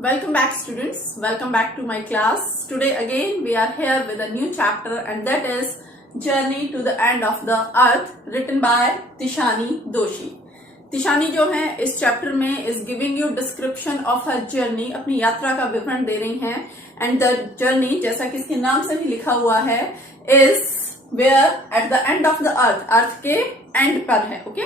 Welcome back students, welcome back to my class. Today again we are here with a new chapter and that is Journey to the End of the Earth written by Tishani Doshi. Tishani जो है इस chapter में is giving you description of her journey, अपनी यात्रा का विवरण दे रही हैं and the journey जैसा कि इसके नाम से भी लिखा हुआ है is where at the end of the earth, अर्थ के एंड पर है. ओके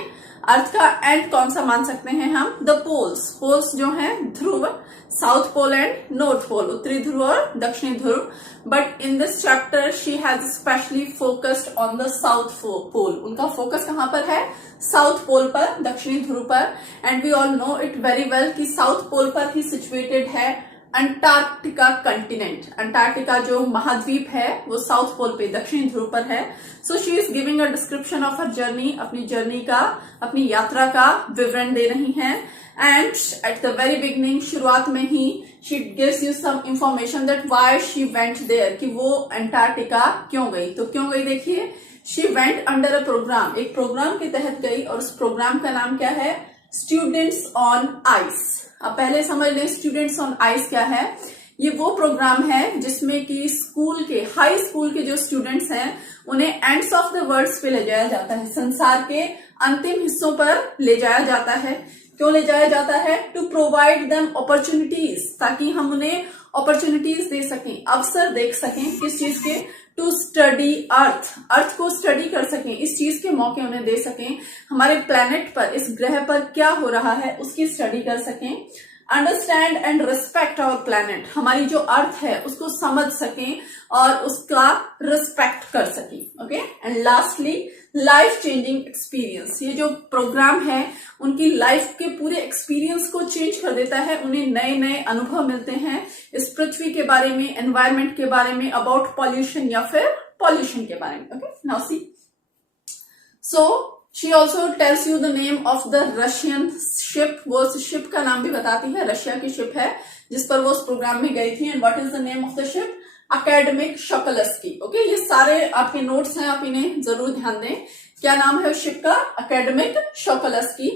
अर्थ का एंड कौन सा मान सकते हैं हम? The poles. पोल्स जो हैं ध्रुव, south pole and north pole, उत्तरी ध्रुव और दक्षिणी ध्रुव. But in this chapter she has specially focused on the south pole. उनका फोकस कहां पर है? साउथ पोल पर, दक्षिणी ध्रुव पर. And we all know it very well कि साउथ पोल पर ही सिचुएटेड है अंटार्कटिका कंटिनेंट. अंटार्कटिका जो महाद्वीप है वो साउथ पोल पे, दक्षिणी ध्रुव पर है. So she is giving a description of her journey, अपनी जर्नी का, अपनी यात्रा का विवरण दे रही हैं. And at the very beginning, शुरुआत में ही she gives you some information that why she went there, कि वो अंटार्कटिका क्यों गई. तो क्यों गई देखिए, she went under a programme, एक प्रोग्राम के तहत गई और उस प्रोग्राम का नाम क्या है? Students on ice. अब पहले समझ लें स्टूडेंट्स ऑन आइस क्या है. ये वो प्रोग्राम है जिसमें कि स्कूल के, हाई स्कूल के जो स्टूडेंट्स हैं उन्हें एंड्स ऑफ द वर्ल्ड पे ले जाया जाता है, संसार के अंतिम हिस्सों पर ले जाया जाता है. क्यों ले जाया जाता है? टू प्रोवाइड देम अपॉर्चुनिटीज, ताकि हम उन्हें अपॉर्चुनिटीज दे सकें, अवसर देख सकें. किस चीज के? टू स्टडी अर्थ, अर्थ को स्टडी कर सकें, इस चीज के मौके उन्हें दे सकें. हमारे प्लेनेट पर, इस ग्रह पर क्या हो रहा है उसकी स्टडी कर सकें. Understand and respect our planet, हमारी जो अर्थ है उसको समझ सकें और उसका रिस्पेक्ट कर सकें. Okay. And lastly life changing experience. ये जो प्रोग्राम है उनकी लाइफ के पूरे एक्सपीरियंस को चेंज कर देता है. उन्हें नए नए अनुभव मिलते हैं इस पृथ्वी के बारे में, एनवायरमेंट के बारे में, अबाउट पॉल्यूशन या फिर पॉल्यूशन के बारे में. Okay, now see. So she also tells you the name of the Russian ship. वो उस शिप का नाम भी बताती है, रशिया की शिप है जिस पर वो उस प्रोग्राम में गई थी. And what is the name of the ship? Akademik Shokalskiy. Okay, ये सारे आपके नोट्स हैं, आप इन्हें जरूर ध्यान दें. क्या नाम है उस शिप का? Akademik Shokalskiy.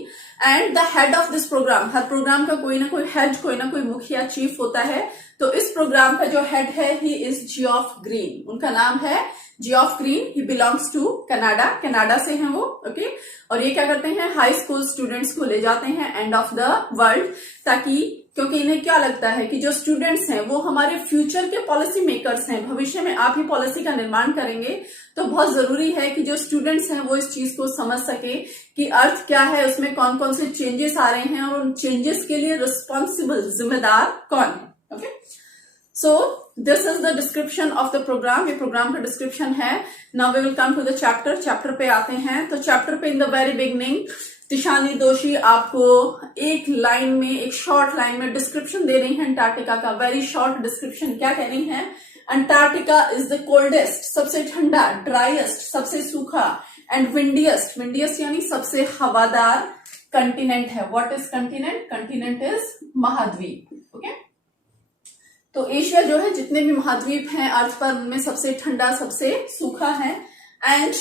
And the head of this programme, हर प्रोग्राम का कोई ना कोई हेड, कोई ना कोई मुखिया, चीफ होता है. तो इस प्रोग्राम का जो हेड है ही इज जियोफ ग्रीन. उनका नाम है Geoff Green. He belongs to Canada, Canada से हैं वो. ओके. और ये क्या करते हैं? हाई स्कूल स्टूडेंट्स को ले जाते हैं एंड ऑफ द वर्ल्ड, ताकि, क्योंकि इन्हें क्या लगता है कि जो स्टूडेंट्स हैं वो हमारे फ्यूचर के पॉलिसी मेकर्स हैं, भविष्य में आप ही पॉलिसी का निर्माण करेंगे. तो बहुत जरूरी है कि जो स्टूडेंट्स हैं वो इस चीज को समझ सके कि अर्थ क्या है, उसमें कौन कौन से चेंजेस आ रहे हैं और उन चेंजेस के लिए रिस्पॉन्सिबल, जिम्मेदार कौन है. Okay. So this is the description of the program. ये प्रोग्राम का डिस्क्रिप्शन है. Now we will come to the chapter. Chapter पे आते हैं. तो चैप्टर पे in the very beginning Tishani Doshi आपको एक लाइन में, एक शॉर्ट लाइन में डिस्क्रिप्शन दे रही है अंटार्कटिका का. Very short description. क्या कह रही है? अंटार्कटिका इज द कोल्डेस्ट, सबसे ठंडा, ड्राइएस्ट, सबसे सूखा, एंड विंडियस्ट, विंडियस्ट यानी सबसे हवादार कंटिनेंट है. What is continent? Continent is महाद्वीप. ओके. तो एशिया जो है, जितने भी महाद्वीप हैं अर्थ पर, उनमें सबसे ठंडा, सबसे सूखा है. एंड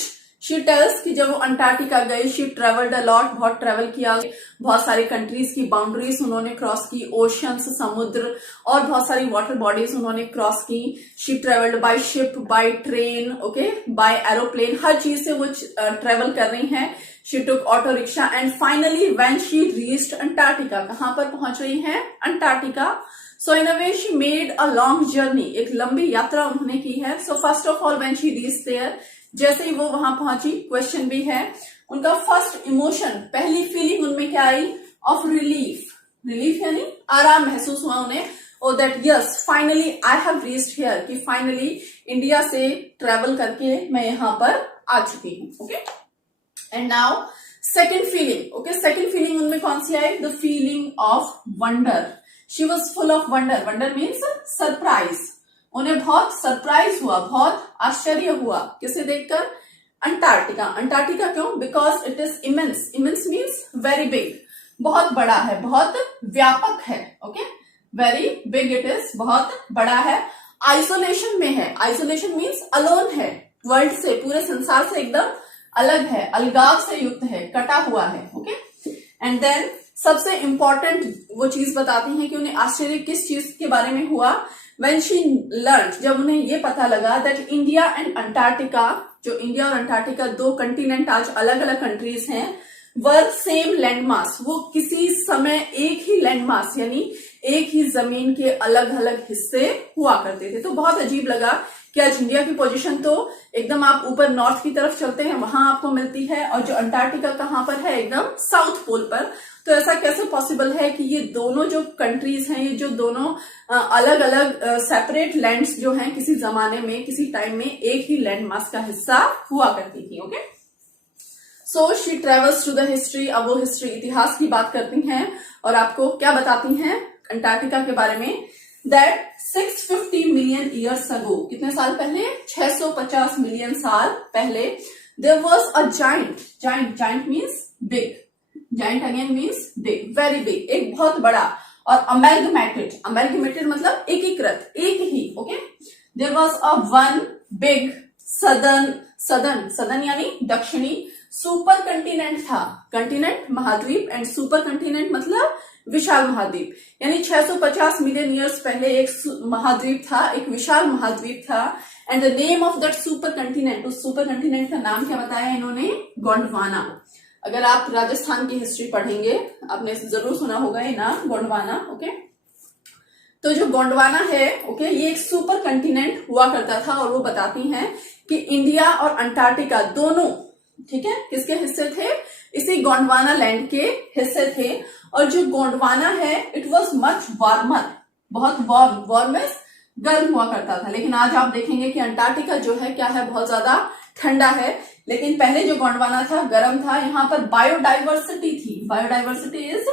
शी टेल्स कि जब वो अंटार्कटिका गई, शी ट्रेवल्ड अ लॉट, बहुत ट्रेवल किया, बहुत सारी कंट्रीज की बाउंड्रीज उन्होंने क्रॉस की, ओशंस, समुद्र और बहुत सारी वाटर बॉडीज उन्होंने क्रॉस की. She travelled by ship, by train, okay, by aeroplane, हर चीज से वो ट्रेवल कर रही हैं. She took auto rickshaw and finally when she reached Antarctica, कहां पर पहुंच रही हैं? Antarctica. So in a way she made a long journey, एक लंबी यात्रा उन्होंने की है. So first of all when she reached there, जैसे ही वो वहां पहुंची, क्वेश्चन भी है, उनका फर्स्ट इमोशन, पहली फीलिंग उनमें क्या आई? Of relief. रिलीफ यानी आराम महसूस हुआ उन्हें. Oh that yes finally I have reached here, कि फाइनली इंडिया से ट्रेवल करके मैं यहां पर आ चुकी हूं. Okay. And now second feeling. Okay, second feeling उनमें कौन सी आई? The feeling of wonder. She was full of wonder. Wonder means surprise. उन्हें बहुत सरप्राइज हुआ, बहुत आश्चर्य हुआ. किसे देखकर? अंटार्कटिका. अंटार्कटिका क्यों? Because it is immense. Immense means very big, बहुत बड़ा है, बहुत व्यापक है. Okay, very big it is, बहुत बड़ा है. आइसोलेशन में है. आइसोलेशन मीन्स अलोन है, वर्ल्ड से, पूरे संसार से एकदम अलग है, अलगाव से युक्त है, कटा हुआ है. ओके. एंड देन सबसे इंपॉर्टेंट वो चीज बताती हैं कि उन्हें आश्चर्य किस चीज के बारे में हुआ। When she learned, जब उन्हें ये पता लगा that इंडिया एंड अंटार्कटिका, जो इंडिया और अंटार्कटिका दो कंटिनेंट आज अलग अलग कंट्रीज हैं, वर सेम लैंडमास, वो किसी समय एक ही लैंडमास यानी एक ही जमीन के अलग अलग हिस्से हुआ करते थे। तो बहुत अजीब लगा कि आज इंडिया की पोजीशन तो एकदम आप ऊपर नॉर्थ की तरफ चलते हैं वहां आपको मिलती है, और जो अंटार्कटिका कहां पर है, एकदम साउथ पोल पर। तो ऐसा कैसे पॉसिबल है कि ये दोनों जो कंट्रीज हैं, ये जो दोनों अलग अलग सेपरेट लैंड्स जो हैं, किसी जमाने में किसी टाइम में एक ही लैंड मास का हिस्सा हुआ करती थी। Okay, so she travels to the history. अब वो हिस्ट्री, इतिहास की बात करती हैं और आपको क्या बताती हैं अंटार्कटिका के बारे में, दैट 650 मिलियन ईयर्स अगो, कितने साल पहले, 650 मिलियन साल पहले, there was a giant, giant means big, giant again means big, very big, एक बहुत बड़ा, और अमेलगमेटेड मतलब एकीकृत, एक ही। Okay, there was a one big southern यानी दक्षिणी सुपर कंटिनेंट था, कंटिनेंट महाद्वीप, एंड सुपर कंटिनेंट मतलब विशाल महाद्वीप, यानी 650 मिलियन ईयर्स पहले एक महाद्वीप था, एक विशाल महाद्वीप था। And the name of that super continent, उस सुपर कंटिनेंट का नाम क्या बताया इन्होंने, गोंडवाना। अगर आप राजस्थान की हिस्ट्री पढ़ेंगे, आपने जरूर सुना होगा ये नाम, गोंडवाना। ओके, तो जो गोंडवाना है, ओके, ये एक सुपर कंटिनेंट हुआ करता था, और वो बताती हैं कि इंडिया और अंटार्कटिका दोनों, ठीक है, किसके हिस्से थे, इसी गोंडवाना लैंड के हिस्से थे। और जो गोंडवाना है, इट वॉज मच वार्मर, बहुत वार्म गर्म हुआ करता था। लेकिन आज आप देखेंगे कि अंटार्कटिका जो है क्या है, बहुत ज्यादा ठंडा है। लेकिन पहले जो गोंडवाना था गर्म था। यहाँ पर बायोडाइवर्सिटी थी, बायोडाइवर्सिटी इज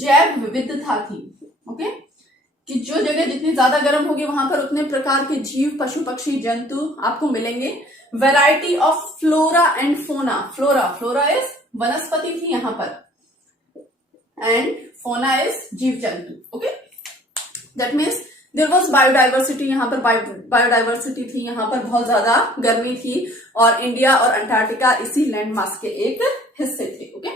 जैव विविधता थी। ओके, कि जो जगह जितनी ज्यादा गर्म होगी वहां पर उतने प्रकार के जीव, पशु पक्षी, जंतु आपको मिलेंगे। Variety of flora and fauna, flora is वनस्पति थी यहाँ पर, एंड फोना इज जीव जंतु। Okay, that means there was biodiversity, यहाँ पर बायोडाइवर्सिटी थी, यहाँ पर बहुत ज्यादा गर्मी थी, और इंडिया और अंटार्कटिका इसी लैंड मास के एक हिस्से थे। ओके,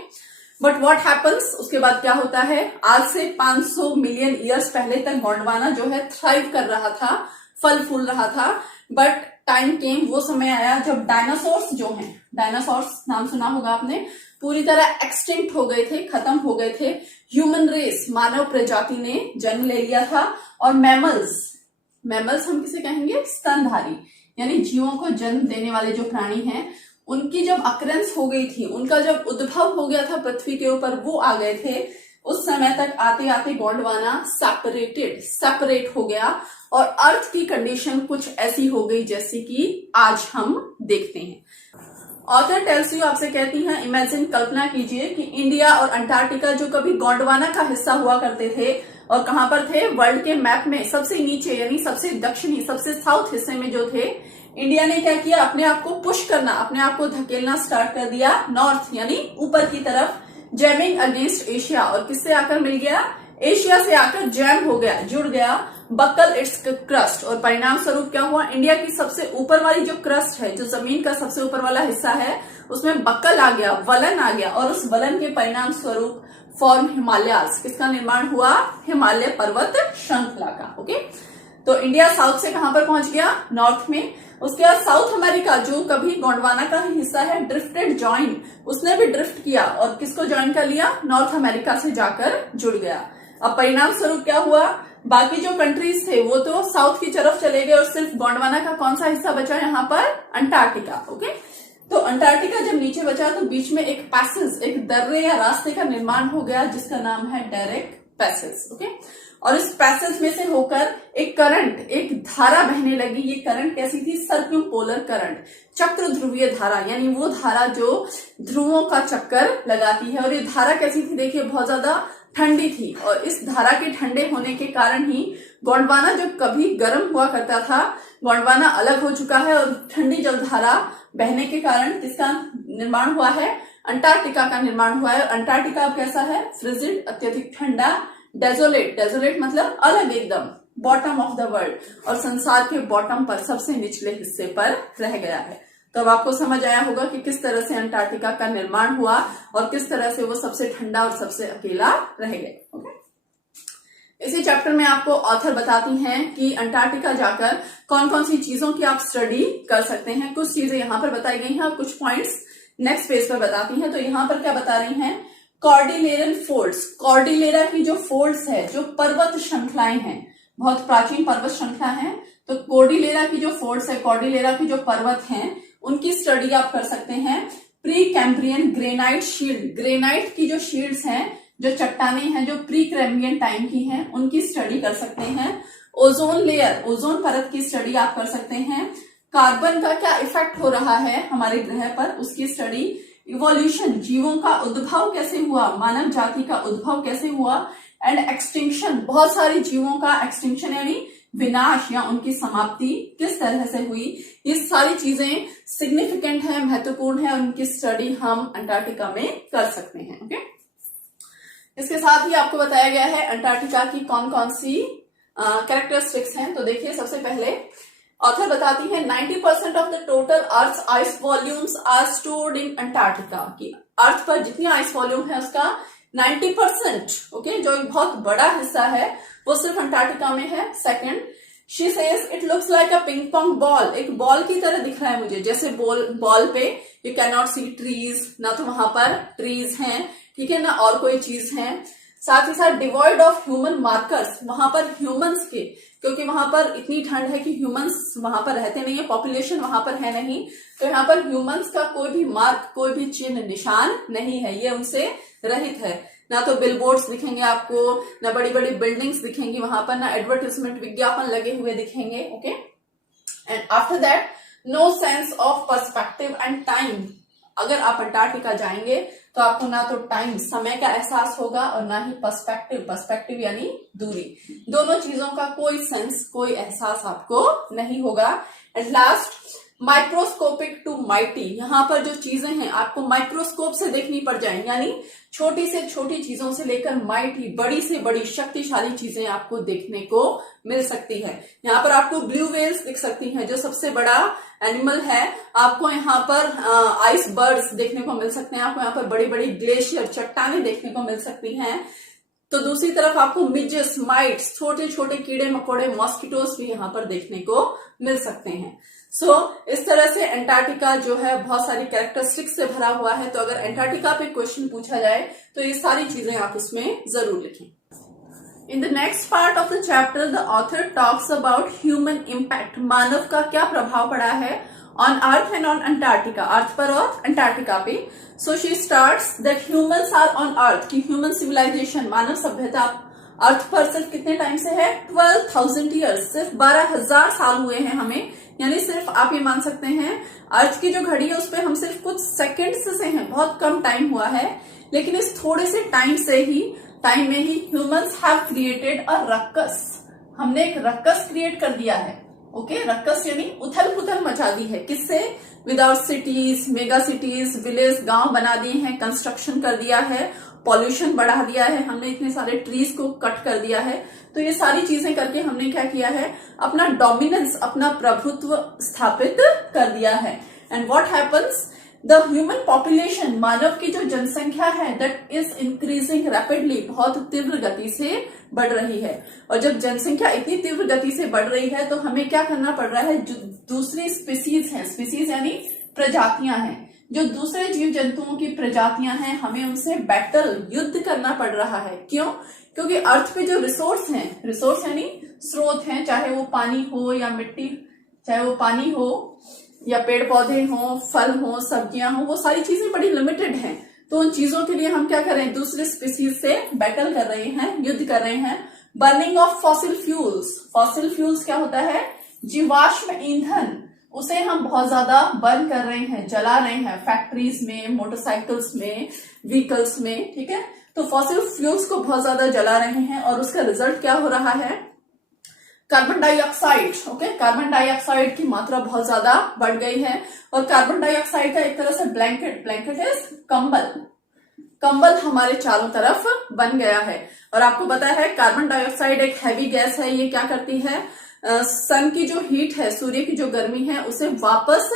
बट व्हाट हैपन्स, उसके बाद क्या होता है, आज से 500 मिलियन ईयर्स पहले तक गोंडवाना जो है थ्राइव कर रहा था, फल फूल रहा था। बट टाइम केम, वो समय आया जब डायनासोर्स जो हैं, डायनासोर्स नाम सुना होगा आपने, पूरी तरह एक्सटिंक्ट हो गए थे, खत्म हो गए थे। ह्यूमन रेस, मानव प्रजाति ने जन्म ले लिया था, और मैमल्स हम किसे कहेंगे, स्तनधारी, यानी जीवों को जन्म देने वाले जो प्राणी हैं, उनकी जब अकरेंस हो गई थी, उनका जब उद्भव हो गया था पृथ्वी के ऊपर, वो आ गए थे। उस समय तक आते आते गोंडवाना सेपरेट हो गया, और अर्थ की कंडीशन कुछ ऐसी हो गई जैसी कि आज हम देखते हैं। ऑथर टेल्स यू, आपसे कहती हैं, इमेजिन, कल्पना कीजिए कि इंडिया और अंटार्कटिका जो कभी गोंडवाना का हिस्सा हुआ करते थे, और कहां पर थे, वर्ल्ड के मैप में सबसे नीचे, यानी सबसे दक्षिणी, सबसे साउथ हिस्से में जो थे, इंडिया ने क्या किया, अपने आप को पुश करना, अपने आप को धकेलना स्टार्ट कर दिया नॉर्थ, यानी ऊपर की तरफ, जैमिंग अगेंस्ट एशिया। और किससे आकर मिल गया, एशिया से आकर जैम हो गया, जुड़ गया, बकल इट्स क्रस्ट। और परिणाम स्वरूप क्या हुआ, इंडिया की सबसे ऊपर वाली जो क्रस्ट है, जो जमीन का सबसे ऊपर वाला हिस्सा है, उसमें बकल आ गया, वलन आ गया, और उस वलन के परिणाम स्वरूप फॉर्म हिमालयास, किसका निर्माण हुआ, हिमालय पर्वत श्रृंखला का। ओके, तो इंडिया साउथ से कहां पर पहुंच गया, नॉर्थ में। उसके बाद साउथ अमेरिका जो कभी गोंडवाना का ही हिस्सा है, ड्रिफ्टेड जॉइन, उसने भी ड्रिफ्ट किया, और किसको ज्वाइन कर लिया, नॉर्थ अमेरिका से जाकर जुड़ गया। अब परिणाम स्वरूप क्या हुआ, बाकी जो कंट्रीज थे वो तो साउथ की तरफ चले गए, और सिर्फ गोंडवाना का कौन सा हिस्सा बचा यहाँ पर, अंटार्कटिका। ओके, तो अंटार्कटिका जब नीचे बचा तो बीच में एक पैसेज, एक दर्रे या रास्ते का निर्माण हो गया, जिसका नाम है डायरेक्ट पैसेज। ओके, और इस पैसेज में से होकर एक करंट, एक धारा बहने लगी। ये करंट कैसी थी, सर्क्यूपोलर करंट, चक्र ध्रुवीय धारा, यानी वो धारा जो ध्रुवों का चक्कर लगाती है। और ये धारा कैसी थी, देखिए, बहुत ज्यादा ठंडी थी, और इस धारा के ठंडे होने के कारण ही गोंडवाना जो कभी गर्म हुआ करता था, गोंडवाना अलग हो चुका है, और ठंडी जलधारा बहने के कारण किसका निर्माण हुआ है, अंटार्कटिका का निर्माण हुआ है। अंटार्कटिका कैसा है, फ्रिजिड, अत्यधिक ठंडा, डेजोलेट मतलब अलग एकदम, बॉटम ऑफ द वर्ल्ड, और संसार के बॉटम पर, सबसे निचले हिस्से पर रह गया है। तो अब आपको समझ आया होगा कि किस तरह से अंटार्कटिका का निर्माण हुआ और किस तरह से वो सबसे ठंडा और सबसे अकेला रह गया। ओके, इसी चैप्टर में आपको ऑथर बताती हैं कि अंटार्कटिका जाकर कौन कौन सी चीजों की आप स्टडी कर सकते हैं। कुछ चीजें यहाँ पर बताई गई हैं और कुछ पॉइंट्स नेक्स्ट पेज पर बताती हैं। तो यहाँ पर क्या बता रही हैं, कॉर्डिलेरल फोल्ड्स, कॉर्डिलेरा की जो फोल्ड्स है, जो पर्वत श्रृंखलाएं हैं, बहुत प्राचीन पर्वत श्रृंखला है, तो कॉर्डिलेरा की जो फोल्ड्स है, कॉर्डिलेरा की जो पर्वत हैं, उनकी स्टडी आप कर सकते हैं। Pre Cambrian granite shield, granite की जो शील्ड्स हैं, जो चट्टाने हैं जो प्री कैम्ब्रियन टाइम की हैं, उनकी स्टडी कर सकते हैं। ओजोन लेयर, ओजोन परत की स्टडी आप कर सकते हैं। कार्बन का क्या इफेक्ट हो रहा है हमारे ग्रह पर, उसकी स्टडी। इवोल्यूशन, जीवों का उद्भव कैसे हुआ, मानव जाति का उद्भव कैसे हुआ। एंड एक्सटिंक्शन, बहुत सारे जीवों का एक्सटिंक्शन यानी विनाश या उनकी समाप्ति किस तरह से हुई। ये सारी चीजें सिग्निफिकेंट है, महत्वपूर्ण है और उनकी स्टडी हम अंटार्कटिका में कर सकते हैं। ओके, इसके साथ ही आपको बताया गया है अंटार्कटिका की कौन कौन सी कैरेक्टरिस्टिक्स हैं। तो देखिए, सबसे पहले ऑथर बताती है 90% of the total earth ice volumes are stored in Antarctica, की अर्थ पर जितनी आइस वॉल्यूम है उसका 90%, ओके, जो एक बहुत बड़ा हिस्सा है वो सिर्फ अंटार्कटिका में है। Second, she says it looks like a ping pong ball, एक बॉल की तरह दिख रहा है मुझे, जैसे बॉल पे you can not see trees, ना तो वहां पर ट्रीज हैं, ठीक है ना, और कोई चीज है। साथ ही साथ डिवॉइड ऑफ ह्यूमन मार्कर्स, वहां पर ह्यूमंस के, क्योंकि वहां पर इतनी ठंड है कि ह्यूमंस वहां पर रहते नहीं है, पॉपुलेशन वहां पर है नहीं, तो यहाँ पर ह्यूमंस का कोई भी मार्क, कोई भी चिन्ह निशान नहीं है, ये उनसे रहित है। ना तो बिलबोर्ड्स दिखेंगे आपको, ना बड़ी बड़ी बिल्डिंग्स दिखेंगी वहां पर, ना एडवर्टाइजमेंट विज्ञापन लगे हुए दिखेंगे। Okay, and after that no sense of perspective and time, अगर आप अंटार्कटिका जाएंगे तो आपको ना तो टाइम, समय का एहसास होगा और ना ही पर्सपेक्टिव, पर्सपेक्टिव यानी दूरी, दोनों चीजों का कोई सेंस, कोई एहसास आपको नहीं होगा। And last, microscopic to mighty, यहाँ पर जो चीजें हैं आपको माइक्रोस्कोप से देखनी पड़ जाए, यानी छोटी से छोटी चीजों से लेकर माइटी, बड़ी से बड़ी शक्तिशाली चीजें आपको देखने को मिल सकती है। यहाँ पर आपको ब्लू व्हेल्स दिख सकती हैं, जो सबसे बड़ा एनिमल है। आपको यहाँ पर आइस बर्ड्स देखने को मिल सकते हैं, आपको यहाँ पर बड़ी बड़ी ग्लेशियर, चट्टाने देखने को मिल सकती हैं। तो दूसरी तरफ आपको मिजेस, माइट्स, छोटे छोटे कीड़े मकोड़े, मॉस्किटोस भी यहाँ पर देखने को मिल सकते हैं। इस तरह से अंटार्कटिका जो है बहुत सारी कैरेक्टरिस्टिक्स से भरा हुआ है। तो अगर अंटार्कटिका पे क्वेश्चन पूछा जाए तो ये सारी चीजें आप इसमें जरूर लिखें। In the next part of the chapter the author talks about human impact, मानव का क्या प्रभाव पड़ा है on earth and on Antarctica, earth पर और अंटार्कटिका पे। So she starts that humans are on earth, की ह्यूमन सिविलाइजेशन, मानव सभ्यता अर्थ पर सिर्फ कितने टाइम से है, 12,000 ईयर्स, सिर्फ 12,000 साल हुए हैं हमें, यानी सिर्फ आप ये मान सकते हैं अर्थ की जो घड़ी है उस पर हम सिर्फ कुछ सेकंड्स से हैं, बहुत कम टाइम हुआ है। लेकिन इस थोड़े से टाइम में ही ह्यूमंस हैव क्रिएटेड अ रक्कस, हमने एक रक्कस क्रिएट कर दिया है। ओके, रक्कस यानी उथल पुथल मचा दी है, किससे, without cities, mega cities, village, गांव बना दिए हैं, कंस्ट्रक्शन कर दिया है, पॉल्यूशन बढ़ा दिया है, हमने इतने सारे ट्रीज को कट कर दिया है। तो ये सारी चीजें करके हमने क्या किया है, अपना डोमिनेंस, अपना प्रभुत्व स्थापित कर दिया है। And what happens, the human population, मानव की जो जनसंख्या है, दैट इज इंक्रीजिंग रैपिडली, बहुत तीव्र गति से बढ़ रही है। और जब जनसंख्या इतनी तीव्र गति से बढ़ रही है तो हमें क्या करना पड़ रहा है, जो दूसरी स्पीसीज हैं, स्पीसीज यानी प्रजातियां हैं, जो दूसरे जीव जंतुओं की प्रजातियां हैं, हमें उनसे बैटल, युद्ध करना पड़ रहा है। क्यों? क्योंकि अर्थ पे जो रिसोर्स हैं, रिसोर्स यानी स्रोत हैं, चाहे वो पानी हो या मिट्टी, चाहे वो पानी हो या पेड़ पौधे हो, फल हो, सब्जियां हो, वो सारी चीजें बड़ी लिमिटेड हैं। तो उन चीजों के लिए हम क्या कर रहे हैं, दूसरे स्पीसीज से बैटल कर रहे हैं, युद्ध कर रहे हैं। Burning of fossil fuels, fossil fuels क्या होता है, जीवाश्म ईंधन, उसे हम बहुत ज्यादा बर्न कर रहे हैं, जला रहे हैं, फैक्ट्रीज में, मोटरसाइकिल्स में, व्हीकल्स में, ठीक है। तो फॉसिल फ्यूल्स को बहुत ज्यादा जला रहे हैं और उसका रिजल्ट क्या हो रहा है, carbon dioxide. Okay, carbon dioxide की मात्रा बहुत ज्यादा बढ़ गई है और कार्बन डाइऑक्साइड का एक तरह से ब्लैंकेट इज कंबल हमारे चारों तरफ बन गया है। और आपको पता है कार्बन डाइऑक्साइड एक हैवी गैस है, ये क्या करती है, सन की जो हीट है, सूर्य की जो गर्मी है, उसे वापस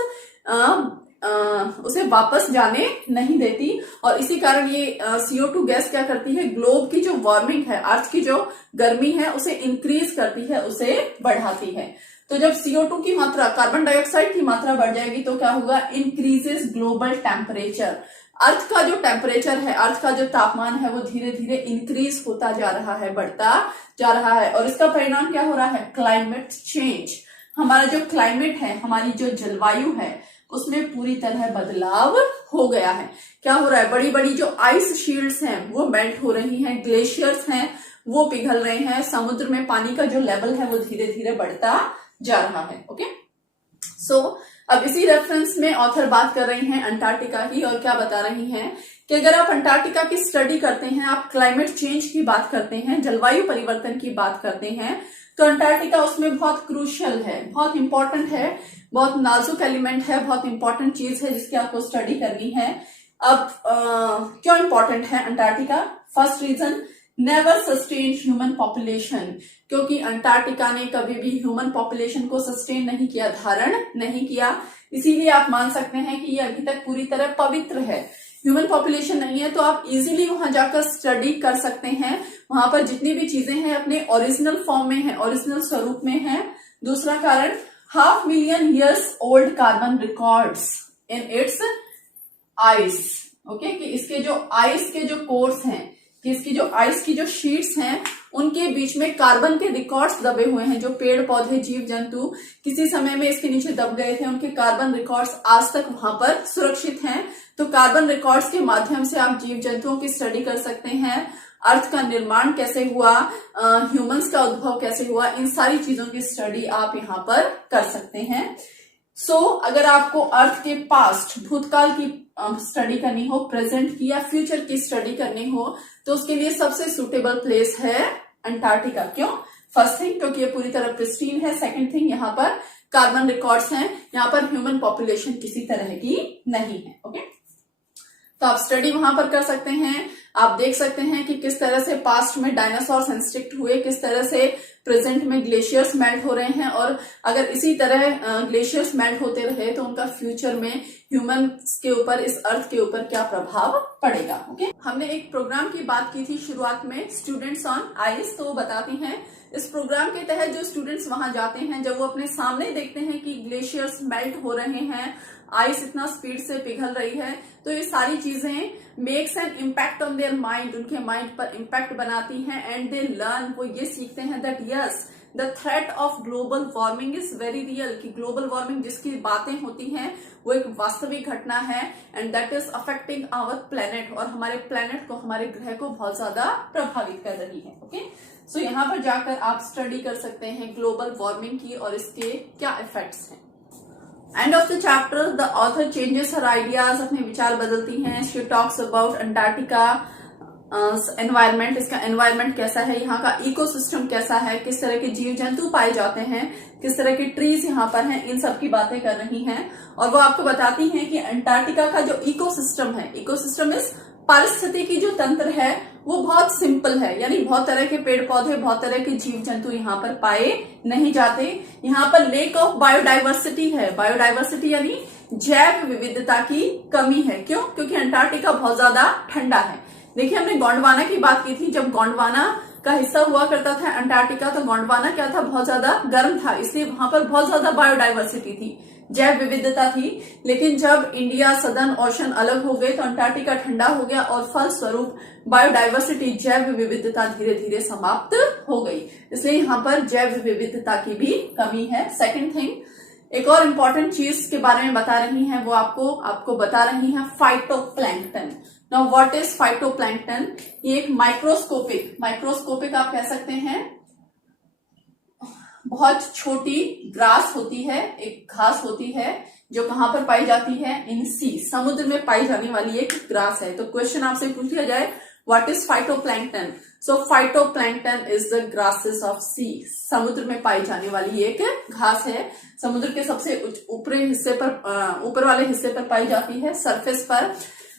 उसे वापस जाने नहीं देती और इसी कारण ये CO2 गैस क्या करती है, ग्लोब की जो वार्मिंग है, अर्थ की जो गर्मी है उसे इंक्रीज करती है, उसे बढ़ाती है। तो जब CO2 की मात्रा, कार्बन डाइऑक्साइड की मात्रा बढ़ जाएगी तो क्या होगा, इंक्रीजेस ग्लोबल टेम्परेचर। अर्थ का जो टेम्परेचर है, अर्थ का जो तापमान है वो धीरे धीरे इंक्रीज होता जा रहा है, बढ़ता जा रहा है और इसका परिणाम क्या हो रहा है, क्लाइमेट चेंज। हमारा जो क्लाइमेट है, हमारी जो जलवायु है उसमें पूरी तरह बदलाव हो गया है। क्या हो रहा है, बड़ी बड़ी जो आइस शील्ड्स हैं वो मेल्ट हो रही हैं, ग्लेशियर्स हैं वो पिघल रहे हैं, समुद्र में पानी का जो लेवल है वो धीरे धीरे बढ़ता जा रहा है। ओके, सो अब इसी रेफरेंस में ऑथर बात कर रही हैं अंटार्कटिका की और क्या बता रही हैं कि अगर आप अंटार्कटिका की स्टडी करते हैं, आप क्लाइमेट चेंज की बात करते हैं, जलवायु परिवर्तन की बात करते हैं, तो अंटार्कटिका उसमें बहुत क्रूशियल है, बहुत इंपॉर्टेंट है, बहुत नाजुक एलिमेंट है, बहुत इंपॉर्टेंट चीज है जिसकी आपको स्टडी करनी है। अब क्यों इंपॉर्टेंट है Antarctica? First reason, never sustain human population, क्योंकि अंटार्कटिका ने कभी भी ह्यूमन पॉपुलेशन को सस्टेन नहीं किया, धारण नहीं किया, इसीलिए आप मान सकते हैं कि ये अभी तक पूरी तरह पवित्र है। ह्यूमन पॉपुलेशन नहीं है तो आप इजीली वहां जाकर स्टडी कर सकते हैं, वहां पर जितनी भी चीजें हैं अपने ओरिजिनल फॉर्म में है, ओरिजिनल स्वरूप में है। दूसरा कारण, 500,000 years old carbon records in its ice. Okay, कि इसके जो आइस के जो कोर्स हैं, कि इसकी जो आइस की जो शीट्स हैं उनके बीच में कार्बन के रिकॉर्ड्स दबे हुए हैं। जो पेड़ पौधे, जीव जंतु किसी समय में इसके नीचे दब गए थे, उनके कार्बन रिकॉर्ड्स आज तक वहां पर सुरक्षित हैं। तो कार्बन रिकॉर्ड्स के माध्यम से आप जीव जंतुओं की स्टडी कर सकते हैं, अर्थ का निर्माण कैसे हुआ, ह्यूमंस का उद्भव कैसे हुआ, इन सारी चीजों की स्टडी आप यहाँ पर कर सकते हैं। अगर आपको अर्थ के पास्ट, भूतकाल की स्टडी करनी हो, प्रेजेंट की या फ्यूचर की स्टडी करनी हो, तो उसके लिए सबसे सुटेबल प्लेस है अंटार्कटिका। क्यों? फर्स्ट थिंग, क्योंकि ये पूरी तरह प्रिस्टीन है। सेकंड थिंग, यहाँ पर कार्बन रिकॉर्ड्स हैं, यहाँ पर ह्यूमन पॉपुलेशन किसी तरह की नहीं है। ओके, तो आप स्टडी वहां पर कर सकते हैं। आप देख सकते हैं कि किस तरह से पास्ट में डायनासोर्स एक्सटिंक्ट हुए, किस तरह से प्रेजेंट में ग्लेशियर्स मेल्ट हो रहे हैं और अगर इसी तरह ग्लेशियर्स मेल्ट होते रहे तो उनका फ्यूचर में ह्यूमंस के ऊपर, इस अर्थ के ऊपर क्या प्रभाव पड़ेगा। ओके, हमने एक प्रोग्राम की बात की थी शुरुआत में, स्टूडेंट्स ऑन आइस, तो वो बताती हैं इस प्रोग्राम के तहत जो स्टूडेंट्स वहां जाते हैं, जब वो अपने सामने देखते हैं कि ग्लेशियर्स मेल्ट हो रहे हैं, आइस इतना स्पीड से पिघल रही है, तो ये सारी चीजें makes an impact on their mind, उनके माइंड पर इम्पैक्ट बनाती हैं एंड दे लर्न, वो ये सीखते हैं that yes the threat of global warming is very real, कि ग्लोबल वार्मिंग जिसकी बातें होती हैं वो एक वास्तविक घटना है and that is affecting our planet, और हमारे प्लेनेट को, हमारे ग्रह को बहुत ज्यादा प्रभावित कर रही है। ओके, सो यहाँ पर जाकर आप स्टडी कर सकते हैं ग्लोबल वार्मिंग की और इसके क्या इफेक्ट्स हैं। End of the chapter the author changes her ideas, अपने विचार बदलती हैं। She talks about Antarctica environment, इसका एनवायरमेंट कैसा है, यहाँ का इकोसिस्टम कैसा है, किस तरह के जीव जंतु पाए जाते हैं, किस तरह के ट्रीज यहाँ पर हैं, इन सब की बातें कर रही हैं। और वो आपको बताती हैं कि अंटार्कटिका का जो इकोसिस्टम है, इकोसिस्टम इज पारिस्थितिकी जो तंत्र है वो बहुत सिंपल है, यानी बहुत तरह के पेड़ पौधे, बहुत तरह के जीव जंतु यहाँ पर पाए नहीं जाते। यहाँ पर लेक ऑफ बायोडाइवर्सिटी है, बायोडाइवर्सिटी यानी जैव विविधता की कमी है। क्यों? क्योंकि अंटार्कटिका बहुत ज्यादा ठंडा है। देखिए, हमने गोंडवाना की बात की थी, जब गोंडवाना का हिस्सा हुआ करता था अंटार्कटिका, तो गोंडवाना क्या था, बहुत ज्यादा गर्म था, इसलिए वहां पर बहुत ज्यादा बायोडाइवर्सिटी थी, जैव विविधता थी। लेकिन जब इंडिया, सदर्न ओशन अलग हो गए तो अंटार्कटिका ठंडा हो गया और फलस्वरूप बायोडाइवर्सिटी, जैव विविधता धीरे धीरे समाप्त हो गई, इसलिए यहाँ पर जैव विविधता की भी कमी है। सेकंड थिंग, एक और इम्पोर्टेंट चीज के बारे में बता रही हैं, वो आपको बता रही हैं phytoplankton. Now what is phytoplankton? ये एक माइक्रोस्कोपिक आप कह सकते हैं, बहुत छोटी ग्रास होती है, एक घास होती है जो कहां पर पाई जाती है, इन सी, समुद्र में पाई जाने वाली एक ग्रास है। तो क्वेश्चन आपसे पूछ लिया जाए what is phytoplankton, so phytoplankton is the grasses of sea, समुद्र में पाई जाने वाली एक घास है, समुद्र के सबसे ऊपरी हिस्से पर, ऊपर वाले हिस्से पर पाई जाती है, सरफेस पर।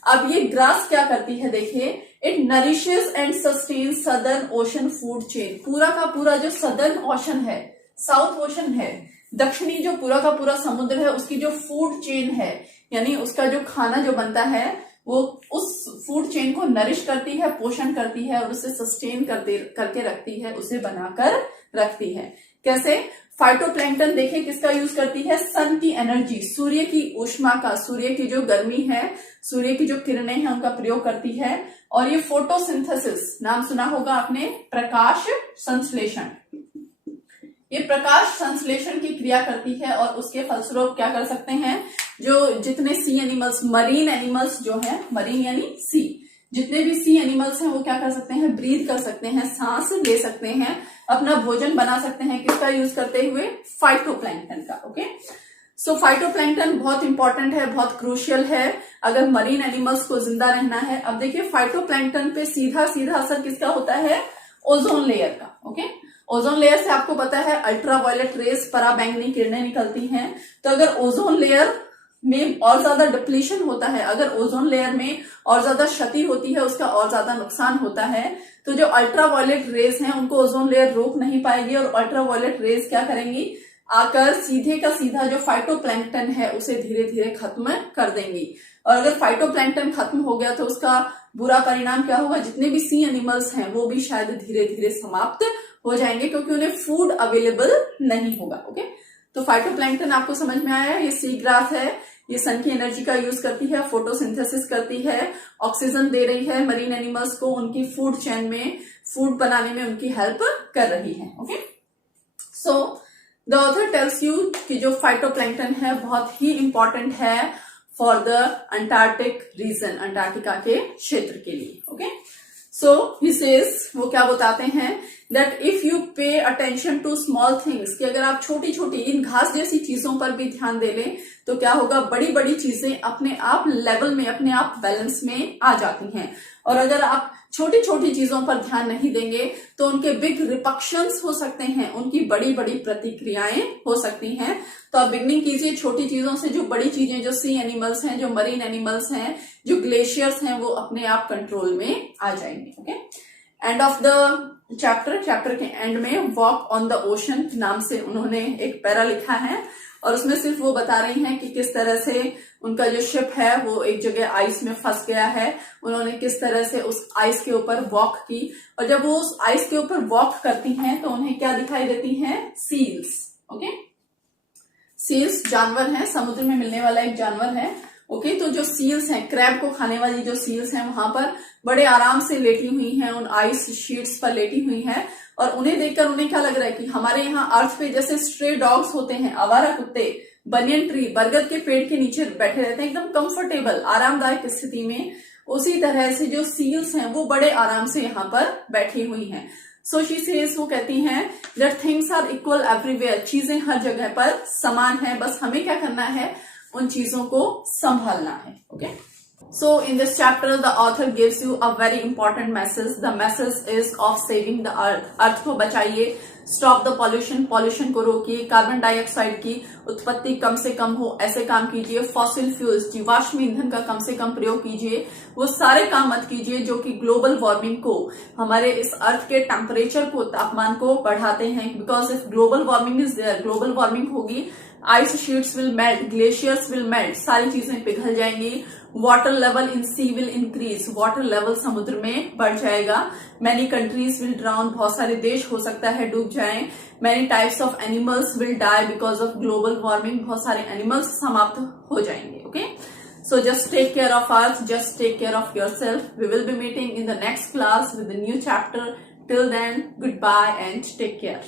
अब ये ग्रास क्या करती है, देखिए, it nourishes and sustain southern ocean food chain, पूरा का पूरा जो सदर्न ओशन है, साउथ ओशन है, दक्षिणी जो पूरा का पूरा समुद्र है उसकी जो फूड चेन है, यानी उसका जो खाना जो बनता है वो उस फूड चेन को नरिश करती है, पोषण करती है और उसे सस्टेन करके रखती है, उसे बनाकर रखती है। कैसे? फाइटोप्लैंक्टन देखिए किसका यूज करती है? सन की एनर्जी, सूर्य की ऊष्मा का, सूर्य की जो गर्मी है, सूर्य की जो किरणें हैं उनका प्रयोग करती है। और ये फोटोसिंथेसिस, नाम सुना होगा आपने, प्रकाश संश्लेषण, ये प्रकाश संश्लेषण की क्रिया करती है और उसके फलस्वरूप क्या कर सकते हैं, जो जितने सी एनिमल्स, मरीन एनिमल्स जो है, मरीन यानी सी, जितने भी सी एनिमल्स हैं वो क्या कर सकते हैं? ब्रीथ कर सकते हैं, सांस ले सकते हैं, अपना भोजन बना सकते हैं। किसका यूज करते हुए? फाइटोप्लैंक्टन का। ओके, सो फाइटोप्लैंक्टन बहुत इंपॉर्टेंट है, बहुत क्रूशियल है अगर मरीन एनिमल्स को जिंदा रहना है। अब देखिए फाइटोप्लैंक्टन पे सीधा सीधा असर किसका होता है? ओजोन लेयर का। ओके, ओजोन लेयर से आपको पता है अल्ट्रावायलेट रेस, पराबैंगनी किरणें निकलती हैं। तो अगर ओजोन लेयर में और ज्यादा डिप्लीशन होता है, अगर ओजोन लेयर में और ज्यादा क्षति होती है, उसका और ज्यादा नुकसान होता है, तो जो अल्ट्रावायलेट रेस हैं उनको ओजोन लेयर रोक नहीं पाएगी और अल्ट्रावायलेट रेस क्या करेंगी? आकर सीधे का सीधा जो फाइटोप्लैंक्टन है उसे धीरे धीरे खत्म कर देंगी। और अगर फाइटोप्लैंक्टन खत्म हो गया तो उसका बुरा परिणाम क्या होगा? जितने भी सी एनिमल्स हैं वो भी शायद धीरे धीरे समाप्त हो जाएंगे, क्योंकि उन्हें फूड अवेलेबल नहीं होगा। ओके, तो फाइटोप्लैंक्टन आपको समझ में आया? ये सी ग्रास है, ये सन की एनर्जी का यूज करती है, फोटोसिंथेसिस करती है, ऑक्सीजन दे रही है मरीन एनिमल्स को, उनकी फूड चेन में, फूड बनाने में उनकी हेल्प कर रही है। Okay, so the author tells you कि जो फाइटोप्लैंक्टन है बहुत ही इंपॉर्टेंट है for the Antarctic region, Antarctica के क्षेत्र के लिए। ओके, सो ही सेज, वो क्या बताते हैं, that if you pay attention to small things, कि अगर आप छोटी छोटी इन घास जैसी चीजों पर भी ध्यान दे लें तो क्या होगा? बड़ी बड़ी चीजें अपने आप लेवल में, अपने आप बैलेंस में आ जाती हैं। और अगर आप छोटी छोटी चीजों पर ध्यान नहीं देंगे तो उनके बिग रिपक्शंस हो सकते हैं, उनकी बड़ी बड़ी प्रतिक्रियाएं हो सकती हैं। तो आप बिगनिंग कीजिए छोटी चीजों से, जो बड़ी चीजें, जो सी एनिमल्स हैं, जो मरीन एनिमल्स हैं, जो ग्लेशियर्स हैं, वो अपने आप कंट्रोल में आ जाएंगे। Okay, end of the chapter के एंड में वॉक ऑन द ओशन नाम से उन्होंने एक पैरा लिखा है और उसमें सिर्फ वो बता रही हैं कि किस तरह से उनका जो शिप है वो एक जगह आइस में फंस गया है, उन्होंने किस तरह से उस आइस के ऊपर वॉक की, और जब वो उस आइस के ऊपर वॉक करती हैं तो उन्हें क्या दिखाई देती हैं? सील्स। ओके, सील्स जानवर है, समुद्र में मिलने वाला एक जानवर है। ओके, तो जो सील्स हैं, क्रैब को खाने वाली जो सील्स हैं, वहां पर बड़े आराम से लेटी हुई हैं, उन आइस शीट्स पर लेटी हुई हैं। और उन्हें देखकर उन्हें क्या लग रहा है कि हमारे यहाँ अर्थ पे जैसे स्ट्रे डॉग्स होते हैं, आवारा कुत्ते, बनियन ट्री, बरगद के पेड़ के नीचे बैठे रहते हैं एकदम कंफर्टेबल, आरामदायक स्थिति में, उसी तरह से जो सील्स हैं वो बड़े आराम से यहाँ पर बैठी हुई हैं। सो शी सेज, वो कहती हैं that things are equal everywhere, चीजें हर जगह पर समान है, बस हमें क्या करना है? उन चीजों को संभालना है। Okay, so in this chapter the author gives you a very important message. The message is of saving the earth, earth को बचाइए, स्टॉप द पॉल्यूशन, पॉल्यूशन को रोकिए, कार्बन डाइऑक्साइड की उत्पत्ति कम से कम हो ऐसे काम कीजिए, फॉसिल फ्यूल्स, जीवाश्म ईंधन का कम से कम प्रयोग कीजिए, वो सारे काम मत कीजिए जो कि ग्लोबल वार्मिंग को, हमारे इस अर्थ के टेम्परेचर को, तापमान को बढ़ाते हैं। Because if global warming is there, global warming होगी, ice sheets will melt, glaciers will melt, सारी चीजें पिघल जाएंगी, water level in sea will increase, water level समुद्र में बढ़ जाएगा, मैनी कंट्रीज विल ड्राउन, बहुत सारे देश हो सकता है डूब जाएं, many types of animals will die because of global warming, बहुत सारे एनिमल्स समाप्त हो जाएंगे। Okay, so just take care of us, just take care of yourself. We will be meeting in the next class with a new chapter. Till then, goodbye and take care.